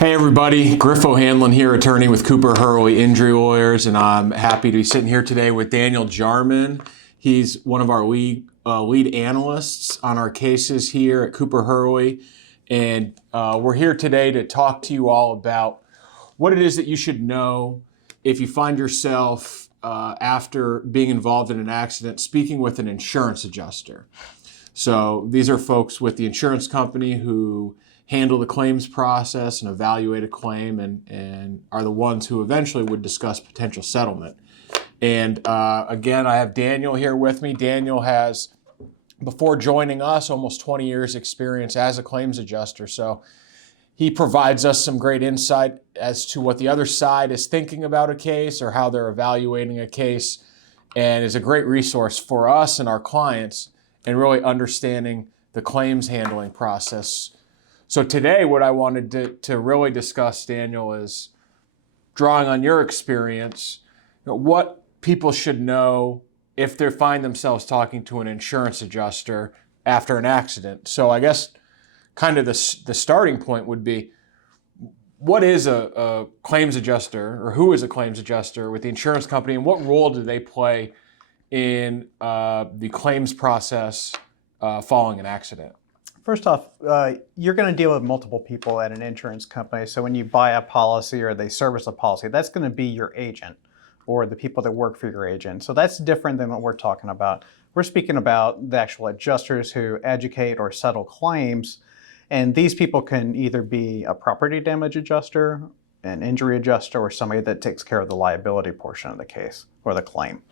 Hey everybody, Griff O'Hanlon here, attorney with Cooper Hurley Injury Lawyers, and I'm happy to be sitting here today with Daniel Jarman. He's one of our lead analysts on our cases here at Cooper Hurley, and we're here today to talk to you all about what it is that you should know if you find yourself after being involved in an accident speaking with an insurance adjuster. So these are folks with the insurance company who handle the claims process and evaluate a claim and are the ones who eventually would discuss potential settlement. And again, I have Daniel here with me. Daniel has, before joining us, almost 20 years experience as a claims adjuster. So he provides us some great insight as to what the other side is thinking about a case or how they're evaluating a case, and is a great resource for us and our clients in really understanding the claims handling process. So today what I wanted to really discuss, Daniel, is drawing on your experience, what people should know if they find themselves talking to an insurance adjuster after an accident. So I guess kind of the starting point would be, what is a claims adjuster, or who is a claims adjuster with the insurance company, and what role do they play in the claims process following an accident? First off, you're going to deal with multiple people at an insurance company. So when you buy a policy or they service a policy, that's going to be your agent or the people that work for your agent. So that's different than what we're talking about. We're speaking about the actual adjusters who educate or settle claims. And these people can either be a property damage adjuster, an injury adjuster, or somebody that takes care of the liability portion of the case or the claim.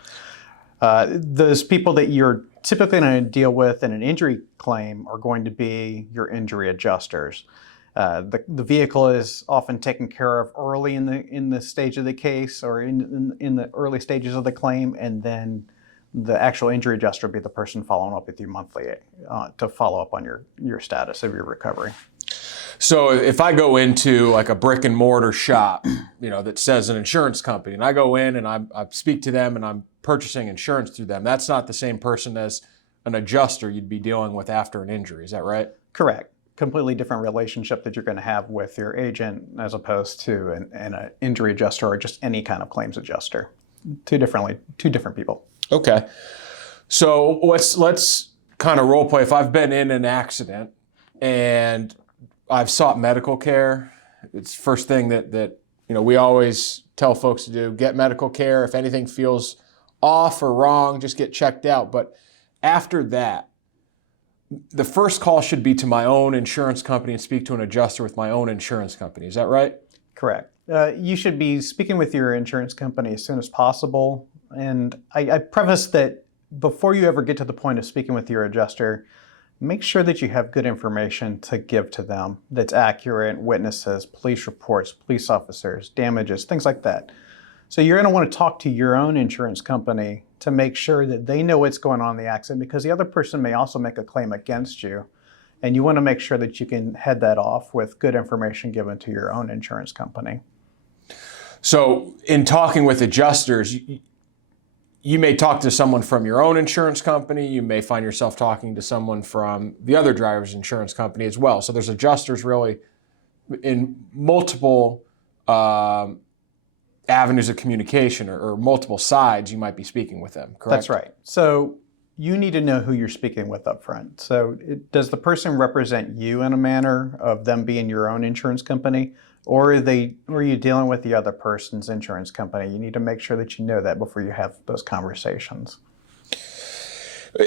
Those people that you're typically going to deal with in an injury claim are going to be your injury adjusters. The vehicle is often taken care of early in the stage of the case or in the early stages of the claim, and then the actual injury adjuster will be the person following up with you monthly to follow up on your status of your recovery. So if I go into like a brick and mortar shop, that says an insurance company, and I go in and I speak to them and I'm purchasing insurance through them, that's not the same person as an adjuster you'd be dealing with after an injury. Is that right? Correct. Completely different relationship that you're going to have with your agent as opposed to an injury adjuster or just any kind of claims adjuster. Two different people. Okay. So let's kind of role play. If I've been in an accident and I've sought medical care, it's the first thing that we always tell folks to do: get medical care. If anything feels off or wrong, just get checked out. But after that, the first call should be to my own insurance company and speak to an adjuster with my own insurance company. Is that right? Correct. You should be speaking with your insurance company as soon as possible. And I preface that before you ever get to the point of speaking with your adjuster, make sure that you have good information to give to them that's accurate: witnesses, police reports, police officers, damages, things like that. So you're going to want to talk to your own insurance company to make sure that they know what's going on in the accident, because the other person may also make a claim against you. And you want to make sure that you can head that off with good information given to your own insurance company. So in talking with adjusters, you may talk to someone from your own insurance company. You may find yourself talking to someone from the other driver's insurance company as well. So there's adjusters really in multiple avenues of communication, or multiple sides you might be speaking with them, correct? That's right. So you need to know who you're speaking with up front. So does the person represent you in a manner of them being your own insurance company, or are you dealing with the other person's insurance company? You need to make sure that you know that before you have those conversations.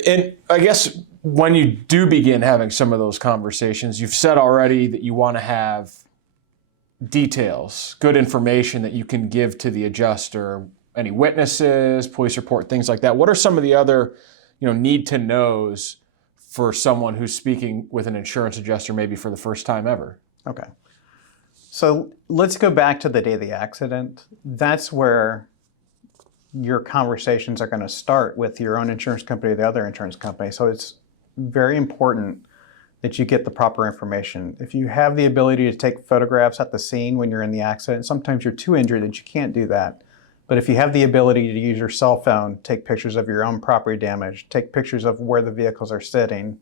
And I guess when you do begin having some of those conversations, you've said already that you want to have details, good information that you can give to the adjuster, any witnesses, police report, things like that. What are some of the other, need to knows for someone who's speaking with an insurance adjuster maybe for the first time ever? Okay. So let's go back to the day of the accident. That's where your conversations are going to start with your own insurance company or the other insurance company. So it's very important that you get the proper information. If you have the ability to take photographs at the scene when you're in the accident, sometimes you're too injured that you can't do that. But if you have the ability to use your cell phone, take pictures of your own property damage, take pictures of where the vehicles are sitting,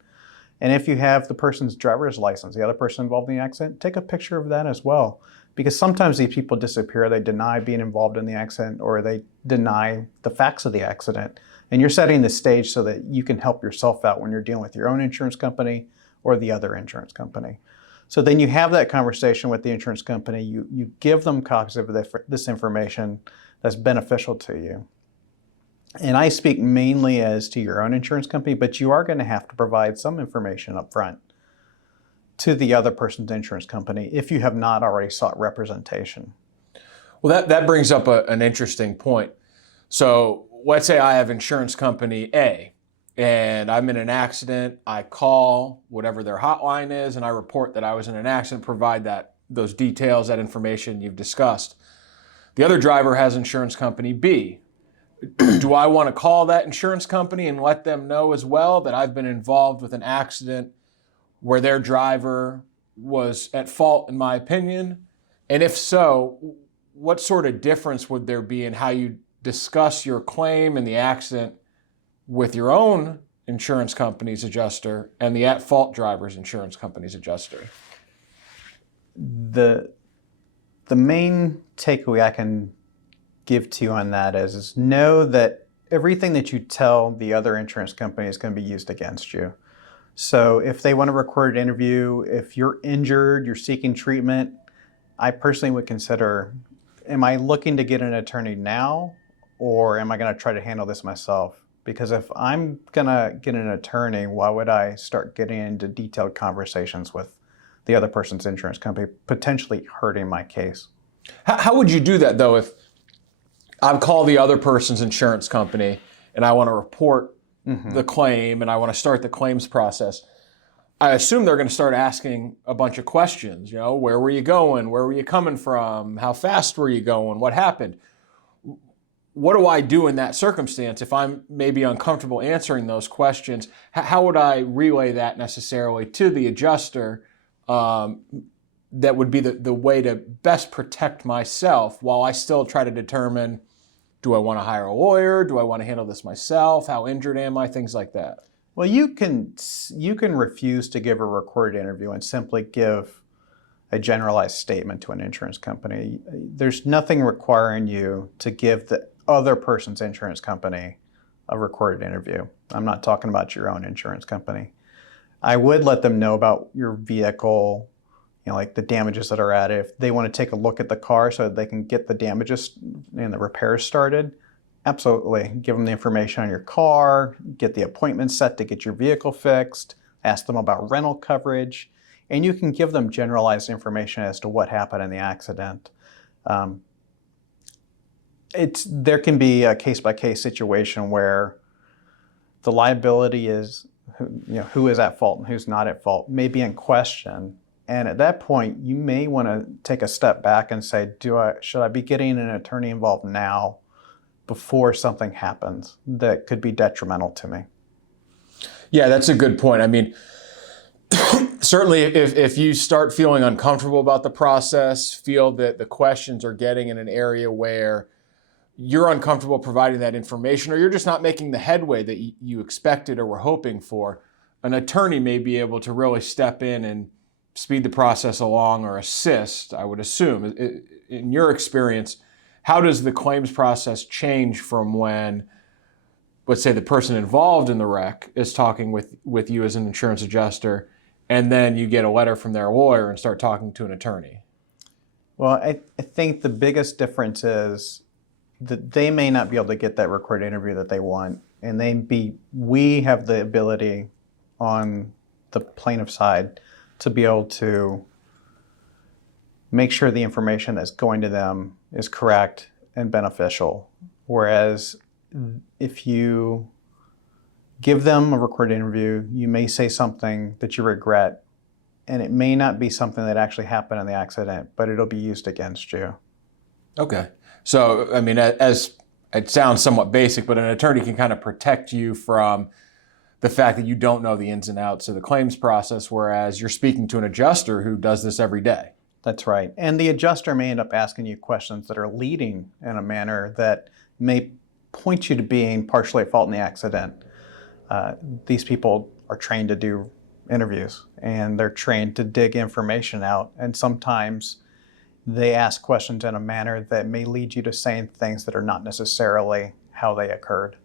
And if you have the person's driver's license, the other person involved in the accident, take a picture of that as well. Because sometimes these people disappear, they deny being involved in the accident, or they deny the facts of the accident. And you're setting the stage so that you can help yourself out when you're dealing with your own insurance company or the other insurance company. So then you have that conversation with the insurance company, you give them copies of this information that's beneficial to you. And I speak mainly as to your own insurance company, but you are going to have to provide some information up front to the other person's insurance company if you have not already sought representation. Well, that brings up an interesting point. So let's say I have insurance company A, and I'm in an accident. I call whatever their hotline is, and I report that I was in an accident, provide those details, that information you've discussed. The other driver has insurance company B. Do I want to call that insurance company and let them know as well that I've been involved with an accident where their driver was at fault, in my opinion? And if so, what sort of difference would there be in how you discuss your claim in the accident with your own insurance company's adjuster and the at-fault driver's insurance company's adjuster? The main takeaway I can give to you on that is know that everything that you tell the other insurance company is going to be used against you. So if they want to record an interview, if you're injured, you're seeking treatment, I personally would consider, am I looking to get an attorney now, or am I going to try to handle this myself? Because if I'm going to get an attorney, why would I start getting into detailed conversations with the other person's insurance company, potentially hurting my case? How would you do that, though, if I call the other person's insurance company and I want to report the claim and I want to start the claims process? I assume they're going to start asking a bunch of questions. Where were you going? Where were you coming from? How fast were you going? What happened? What do I do in that circumstance if I'm maybe uncomfortable answering those questions? How would I relay that necessarily to the adjuster? That would be the way to best protect myself while I still try to determine, do I want to hire a lawyer? Do I want to handle this myself? How injured am I? Things like that. Well, you can refuse to give a recorded interview and simply give a generalized statement to an insurance company. There's nothing requiring you to give the other person's insurance company a recorded interview. I'm not talking about your own insurance company. I would let them know about your vehicle, like the damages that are at it. If they want to take a look at the car so that they can get the damages and the repairs started, absolutely. Give them the information on your car, get the appointment set to get your vehicle fixed, ask them about rental coverage, and you can give them generalized information as to what happened in the accident. There can be a case-by-case situation where the liability is, who is at fault and who's not at fault, may be in question. And at that point, you may want to take a step back and say, should I be getting an attorney involved now before something happens that could be detrimental to me? Yeah, that's a good point. I mean, certainly if you start feeling uncomfortable about the process, feel that the questions are getting in an area where you're uncomfortable providing that information, or you're just not making the headway that you expected or were hoping for, an attorney may be able to really step in and speed the process along or assist, I would assume. In your experience, how does the claims process change from when, let's say, the person involved in the wreck is talking with you as an insurance adjuster, and then you get a letter from their lawyer and start talking to an attorney? Well, I think the biggest difference is that they may not be able to get that recorded interview that they want, and we have the ability on the plaintiff side to be able to make sure the information that's going to them is correct and beneficial. Whereas if you give them a recorded interview, you may say something that you regret, and it may not be something that actually happened in the accident, but it'll be used against you. Okay. So, I mean, as it sounds somewhat basic, but an attorney can kind of protect you from the fact that you don't know the ins and outs of the claims process, whereas you're speaking to an adjuster who does this every day. That's right. And the adjuster may end up asking you questions that are leading in a manner that may point you to being partially at fault in the accident. These people are trained to do interviews, and they're trained to dig information out. And sometimes they ask questions in a manner that may lead you to saying things that are not necessarily how they occurred.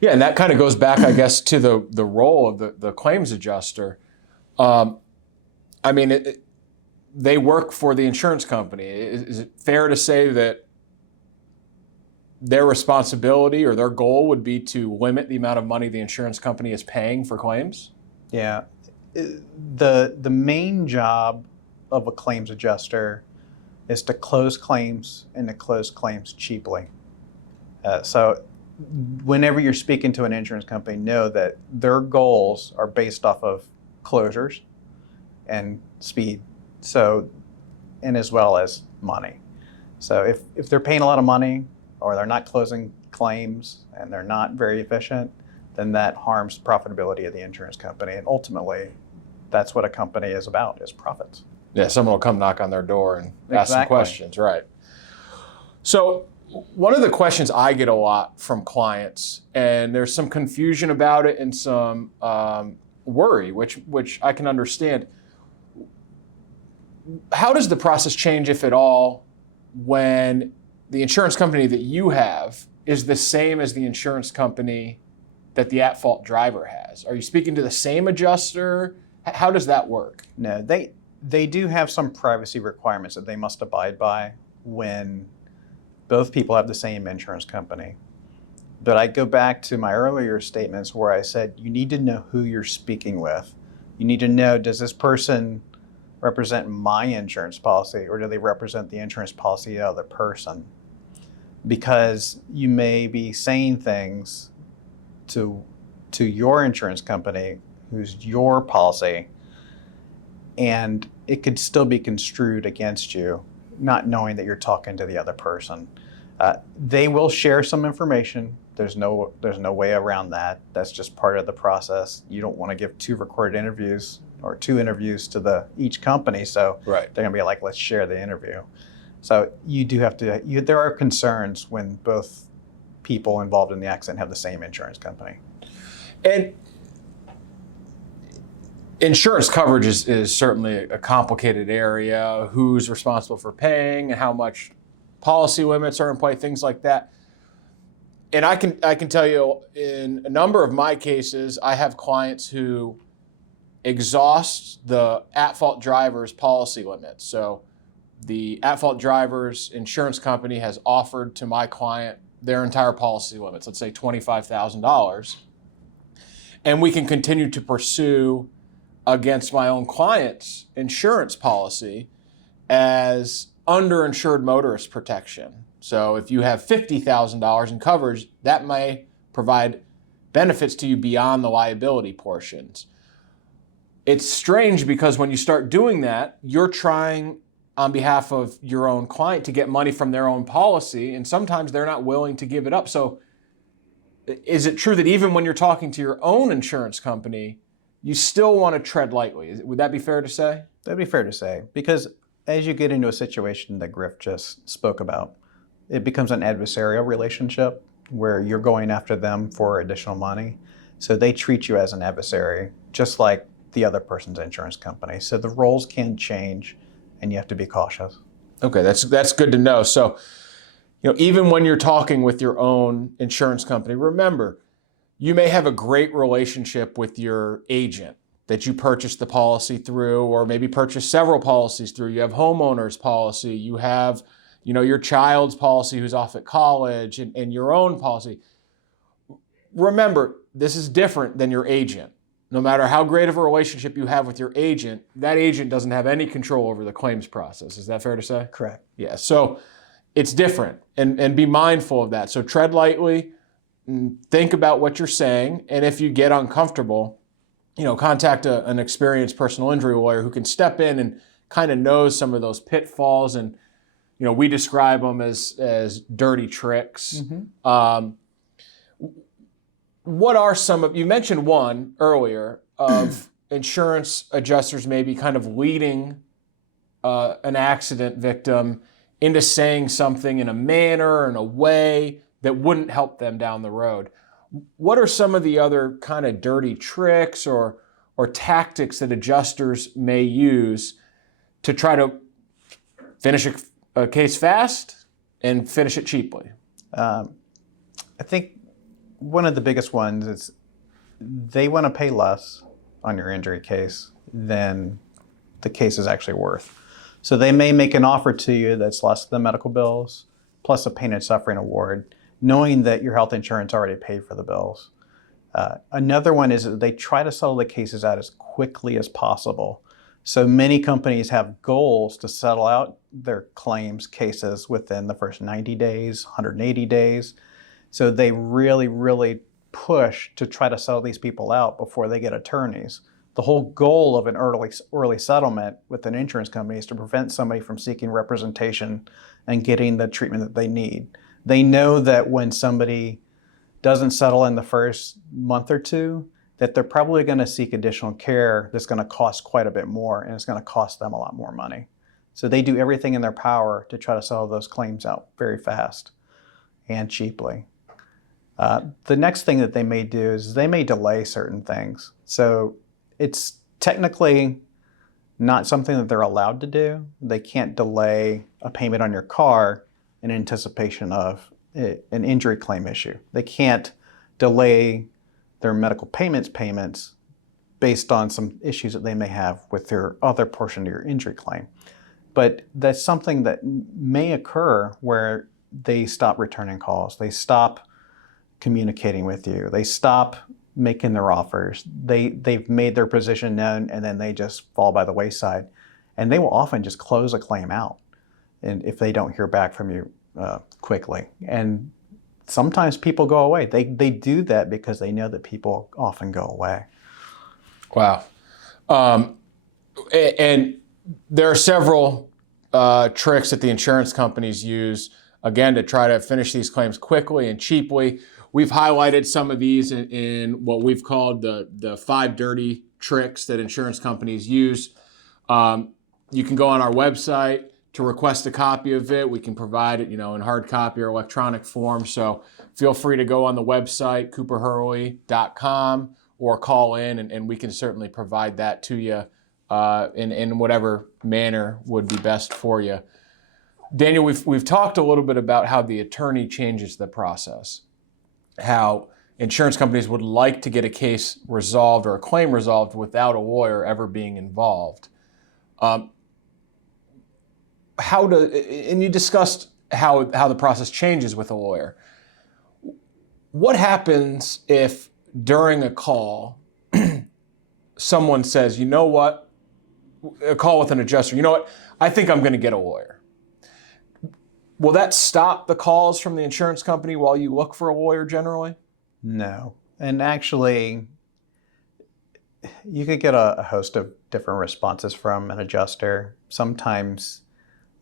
Yeah, and that kind of goes back, I guess, to the role of the claims adjuster. I mean, they work for the insurance company. Is it fair to say that their responsibility or their goal would be to limit the amount of money the insurance company is paying for claims? Yeah. The main job of a claims adjuster is to close claims and to close claims cheaply. So whenever you're speaking to an insurance company, know that their goals are based off of closures and speed, so, and as well as money. So if they're paying a lot of money or they're not closing claims and they're not very efficient, then that harms the profitability of the insurance company. And ultimately, that's what a company is about, is profits. Yeah, someone will come knock on their door and ask some questions, right? So one of the questions I get a lot from clients, and there's some confusion about it and some worry, which I can understand. How does the process change, if at all, when the insurance company that you have is the same as the insurance company that the at-fault driver has? Are you speaking to the same adjuster? How does that work? No, they do have some privacy requirements that they must abide by when both people have the same insurance company. But I go back to my earlier statements where I said you need to know who you're speaking with. You need to know, does this person represent my insurance policy or do they represent the insurance policy of the other person? Because you may be saying things to your insurance company, who's your policy, and it could still be construed against you, not knowing that you're talking to the other person. They will share some information. There's no way around that. That's just part of the process. You don't want to give 2 recorded interviews or 2 interviews to each company, so Right. they're going to be like, let's share the interview. So you do have to. There are concerns when both people involved in the accident have the same insurance company. And insurance coverage is certainly a complicated area. Who's responsible for paying and how much policy limits are in play, things like that. And I can tell you, in a number of my cases, I have clients who exhaust the at-fault driver's policy limits. So the at-fault driver's insurance company has offered to my client their entire policy limits, let's say $25,000. And we can continue to pursue against my own client's insurance policy as underinsured motorist protection. So if you have $50,000 in coverage, that may provide benefits to you beyond the liability portions. It's strange because when you start doing that, you're trying on behalf of your own client to get money from their own policy, and sometimes they're not willing to give it up. So is it true that even when you're talking to your own insurance company, you still want to tread lightly? Would that be fair to say? That'd be fair to say, because as you get into a situation that Griff just spoke about, it becomes an adversarial relationship where you're going after them for additional money. So they treat you as an adversary, just like the other person's insurance company. So the roles can change, and you have to be cautious. Okay, that's good to know. So, even when you're talking with your own insurance company, remember, you may have a great relationship with your agent that you purchased the policy through, or maybe purchased several policies through. You have homeowners policy, you have, your child's policy who's off at college, and your own policy. Remember, this is different than your agent. No matter how great of a relationship you have with your agent, that agent doesn't have any control over the claims process. Is that fair to say? Correct. Yeah, so it's different, and be mindful of that. So tread lightly, think about what you're saying, and if you get uncomfortable, contact an experienced personal injury lawyer who can step in and kind of knows some of those pitfalls, and we describe them as dirty tricks. Mm-hmm. What are some of, you mentioned one earlier, of insurance adjusters maybe kind of leading an accident victim into saying something in a manner, in a way that wouldn't help them down the road. What are some of the other kind of dirty tricks or or tactics that adjusters may use to try to finish a case fast and finish it cheaply? I think one of the biggest ones is they want to pay less on your injury case than the case is actually worth. So they may make an offer to you that's less than medical bills, plus a pain and suffering award, knowing that your health insurance already paid for the bills. Another one is that they try to settle the cases out as quickly as possible. So many companies have goals to settle out their claims cases within the first 90 days, 180 days. So they really, really push to try to settle these people out before they get attorneys. The whole goal of an early settlement with an insurance company is to prevent somebody from seeking representation and getting the treatment that they need. They know that when somebody doesn't settle in the first month or two, that they're probably going to seek additional care that's going to cost quite a bit more, and it's going to cost them a lot more money. So they do everything in their power to try to settle those claims out very fast and cheaply. The next thing that they may do is they may delay certain things. So it's technically not something that they're allowed to do. They can't delay a payment on your car in anticipation of an injury claim issue. They can't delay their medical payments based on some issues that they may have with their other portion of your injury claim. But that's something that may occur where they stop returning calls. They stop communicating with you. They stop making their offers. They've made their position known, and then they just fall by the wayside. And they will often just close a claim out, and if they don't hear back from you quickly. And sometimes people go away. They do that because they know that people often go away. Wow. And there are several tricks that the insurance companies use, again, to try to finish these claims quickly and cheaply. We've highlighted some of these in what we've called the 5 dirty tricks that insurance companies use. You can go on our website to request a copy of it. We can provide it, in hard copy or electronic form. So feel free to go on the website, cooperhurley.com, or call in, and we can certainly provide that to you in whatever manner would be best for you. Daniel, we've talked a little bit about how the attorney changes the process, how insurance companies would like to get a case resolved or a claim resolved without a lawyer ever being involved. And you discussed how the process changes with a lawyer. What happens if during a call someone says, you know what, a call with an adjuster, you know what, I think I'm going to get a lawyer? Will that stop the calls from the insurance company while you look for a lawyer generally? No. And actually, you could get a host of different responses from an adjuster. Sometimes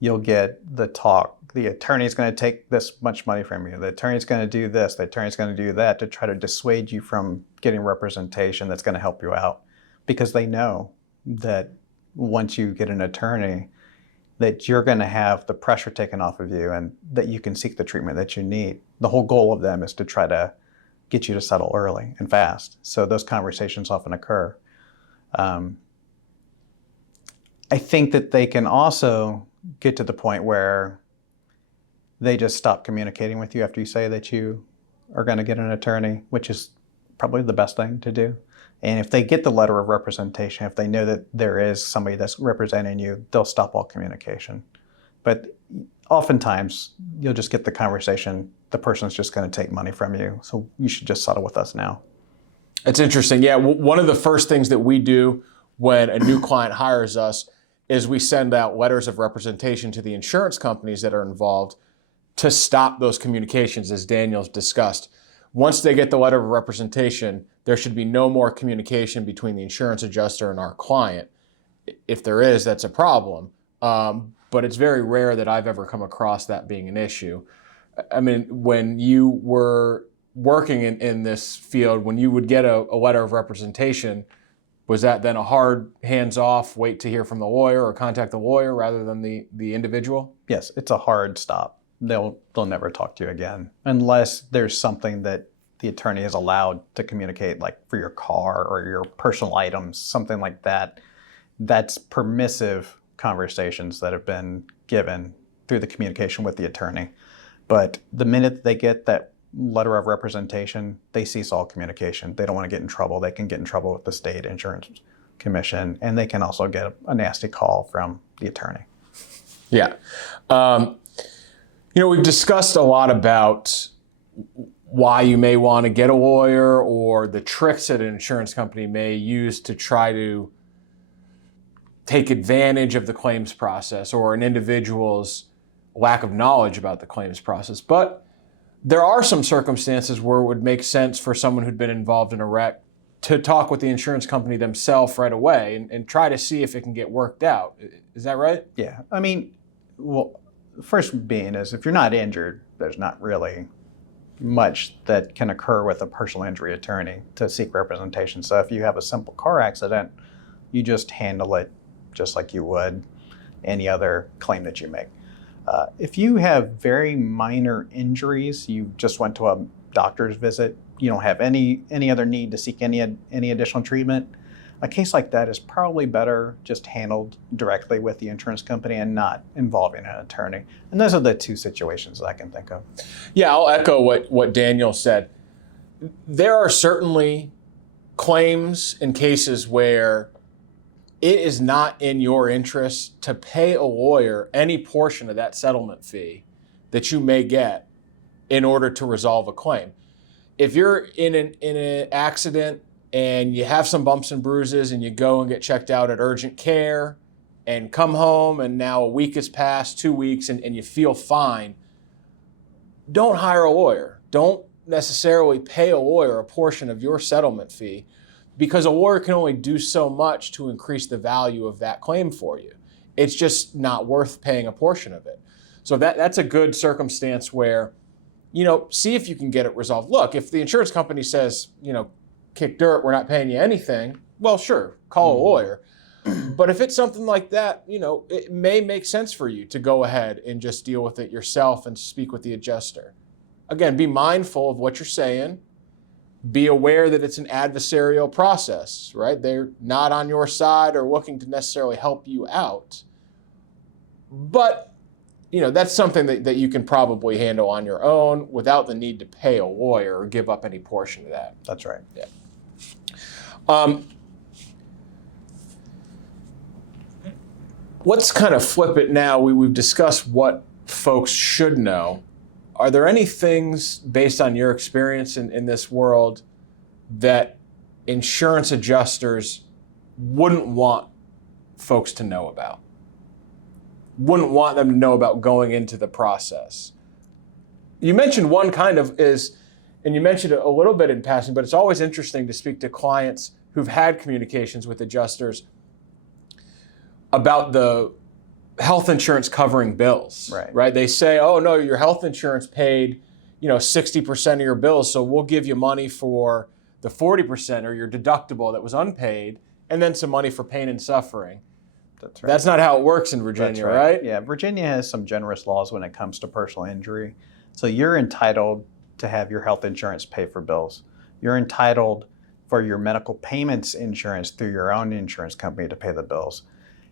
you'll get the talk, the attorney's going to take this much money from you, the attorney's going to do this, the attorney's going to do that, to try to dissuade you from getting representation that's going to help you out. Because they know that once you get an attorney, that you're going to have the pressure taken off of you and that you can seek the treatment that you need. The whole goal of them is to try to get you to settle early and fast. So those conversations often occur. I think that they can also get to the point where they just stop communicating with you after you say that you are going to get an attorney, which is probably the best thing to do. And if they get the letter of representation, if they know that there is somebody that's representing you, they'll stop all communication. But oftentimes, you'll just get the conversation, the person's just going to take money from you, so you should just settle with us now. It's interesting. Yeah, one of the first things that we do when a new client hires us is we send out letters of representation to the insurance companies that are involved to stop those communications, as Daniel's discussed. Once they get the letter of representation, there should be no more communication between the insurance adjuster and our client. If there is, that's a problem. But it's very rare that I've ever come across that being an issue. I mean, when you were working in this field, when you would get a letter of representation, was that then a hard hands-off, wait to hear from the lawyer or contact the lawyer rather than the individual? Yes, it's a hard stop. They'll never talk to you again unless there's something that the attorney is allowed to communicate, like for your car or your personal items, something like that. That's permissive conversations that have been given through the communication with the attorney. But the minute they get that letter of representation, they cease all communication. They don't want to get in trouble. They can get in trouble with the state insurance commission, and they can also get a nasty call from the attorney. Yeah. We've discussed a lot about why you may want to get a lawyer or the tricks that an insurance company may use to try to take advantage of the claims process or an individual's lack of knowledge about the claims process. But there are some circumstances where it would make sense for someone who'd been involved in a wreck to talk with the insurance company themselves right away and try to see if it can get worked out. Is that right? Yeah. I mean, well, first being is if you're not injured, there's not really much that can occur with a personal injury attorney to seek representation. So if you have a simple car accident, you just handle it just like you would any other claim that you make. If you have very minor injuries, you just went to a doctor's visit, you don't have any other need to seek any additional treatment, a case like that is probably better just handled directly with the insurance company and not involving an attorney. And those are the two situations that I can think of. Yeah, I'll echo what Daniel said. There are certainly claims and cases where it is not in your interest to pay a lawyer any portion of that settlement fee that you may get in order to resolve a claim. If you're in an accident and you have some bumps and bruises and you go and get checked out at urgent care and come home and now a week has passed, 2 weeks, and you feel fine, don't hire a lawyer. Don't necessarily pay a lawyer a portion of your settlement fee, because a lawyer can only do so much to increase the value of that claim for you. It's just not worth paying a portion of it. So that's a good circumstance where, see if you can get it resolved. Look, if the insurance company says, kick dirt, we're not paying you anything, well, sure, call a lawyer. But if it's something like that, it may make sense for you to go ahead and just deal with it yourself and speak with the adjuster. Again, be mindful of what you're saying. Be aware that it's an adversarial process, right? They're not on your side or looking to necessarily help you out. But, that's something that you can probably handle on your own without the need to pay a lawyer or give up any portion of that. That's right. Yeah. Let's kind of flip it now. We've discussed what folks should know. Are there any things, based on your experience in this world, that insurance adjusters wouldn't want folks to know about? Wouldn't want them to know about going into the process? You mentioned one kind of is, and you mentioned it a little bit in passing, but it's always interesting to speak to clients who've had communications with adjusters about the health insurance covering bills, right? They say, oh no, your health insurance paid, 60% of your bills, so we'll give you money for the 40% or your deductible that was unpaid, and then some money for pain and suffering. That's right. That's not how it works in Virginia, right? Yeah, Virginia has some generous laws when it comes to personal injury. So you're entitled to have your health insurance pay for bills. You're entitled for your medical payments insurance through your own insurance company to pay the bills.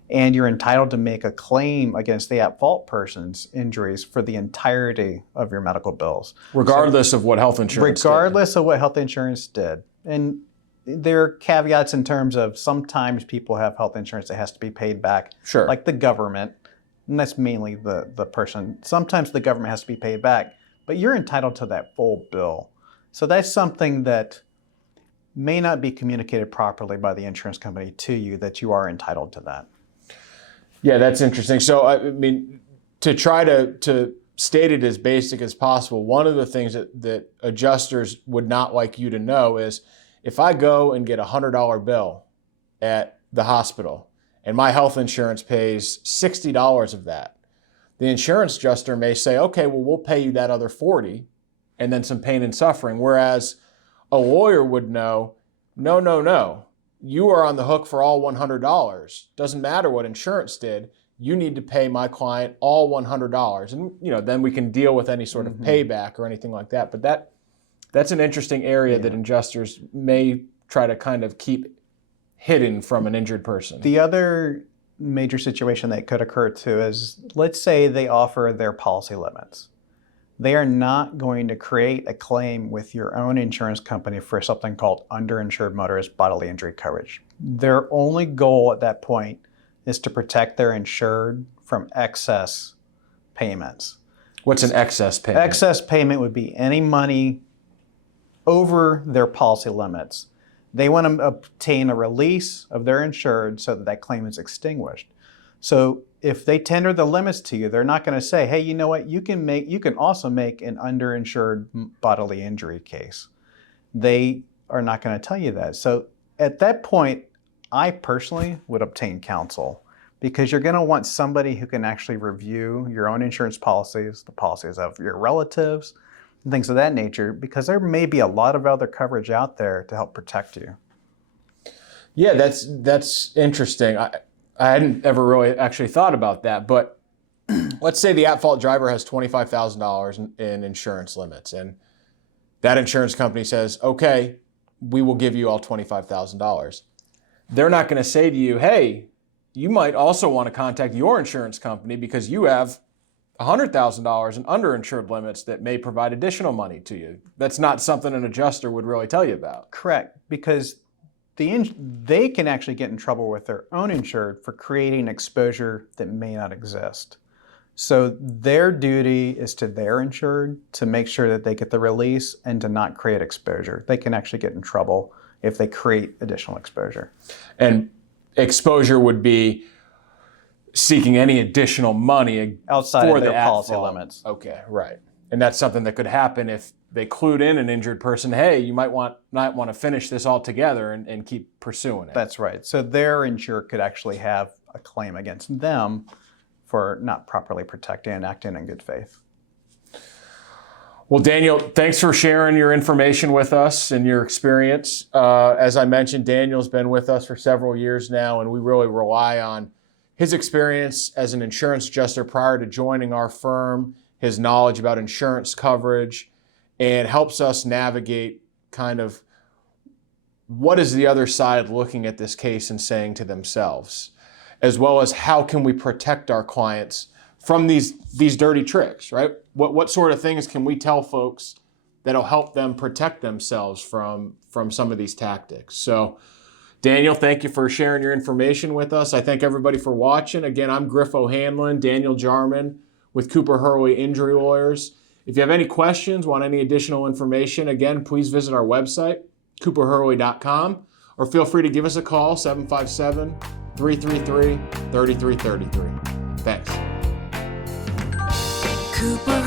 And you're entitled to make a claim against the at-fault person's injuries for the entirety of your medical bills. Regardless of what health insurance Regardless of what health insurance did. And there are caveats in terms of sometimes people have health insurance that has to be paid back. Sure. Like the government, and that's mainly the person. Sometimes the government has to be paid back, but you're entitled to that full bill. So that's something that may not be communicated properly by the insurance company to you, that you are entitled to that. Yeah, that's interesting. So, I mean, to try to state it as basic as possible, one of the things that adjusters would not like you to know is if I go and get a $100 bill at the hospital and my health insurance pays $60 of that, the insurance adjuster may say, okay, well, we'll pay you that other $40 and then some pain and suffering. Whereas a lawyer would know, no. You are on the hook for all $100. Doesn't matter what insurance did. You need to pay my client all $100. And, then we can deal with any sort of payback or anything like that. But That's an interesting area that adjusters may try to kind of keep hidden from an injured person. The other major situation that could occur too is, let's say they offer their policy limits. They are not going to create a claim with your own insurance company for something called underinsured motorist bodily injury coverage. Their only goal at that point is to protect their insured from excess payments. What's an excess payment? Excess payment would be any money over their policy limits. They want to obtain a release of their insured so that that claim is extinguished. So if they tender the limits to you, they're not going to say, hey, you know what, you can also make an underinsured bodily injury case. They are not going to tell you that. So at that point, I personally would obtain counsel, because you're going to want somebody who can actually review your own insurance policies, the policies of your relatives, and things of that nature, because there may be a lot of other coverage out there to help protect you. Yeah, that's interesting. I hadn't ever really actually thought about that, but let's say the at-fault driver has $25,000 in insurance limits, and that insurance company says, okay, we will give you all $25,000. They're not going to say to you, hey, you might also want to contact your insurance company because you have $100,000 in underinsured limits that may provide additional money to you. That's not something an adjuster would really tell you about. Correct, because they can actually get in trouble with their own insured for creating exposure that may not exist. So their duty is to their insured to make sure that they get the release and to not create exposure. They can actually get in trouble if they create additional exposure. And exposure would be seeking any additional money outside for of their the policy at-fault limits. Okay, right. And that's something that could happen if they clued in an injured person. Hey, you might not want to finish this all together and keep pursuing it. That's right. So their insurer could actually have a claim against them for not properly protecting and acting in good faith. Well, Daniel, thanks for sharing your information with us and your experience. As I mentioned, Daniel's been with us for several years now, and we really rely on his experience as an insurance adjuster prior to joining our firm, his knowledge about insurance coverage, and helps us navigate kind of what is the other side looking at this case and saying to themselves, as well as how can we protect our clients from these dirty tricks, right? What sort of things can we tell folks that'll help them protect themselves from some of these tactics? So, Daniel, thank you for sharing your information with us. I thank everybody for watching. Again, I'm Griff O'Hanlon, Daniel Jarman with Cooper Hurley Injury Lawyers. If you have any questions, want any additional information, again, please visit our website, cooperhurley.com, or feel free to give us a call, 757-333-3333. Thanks. Cooper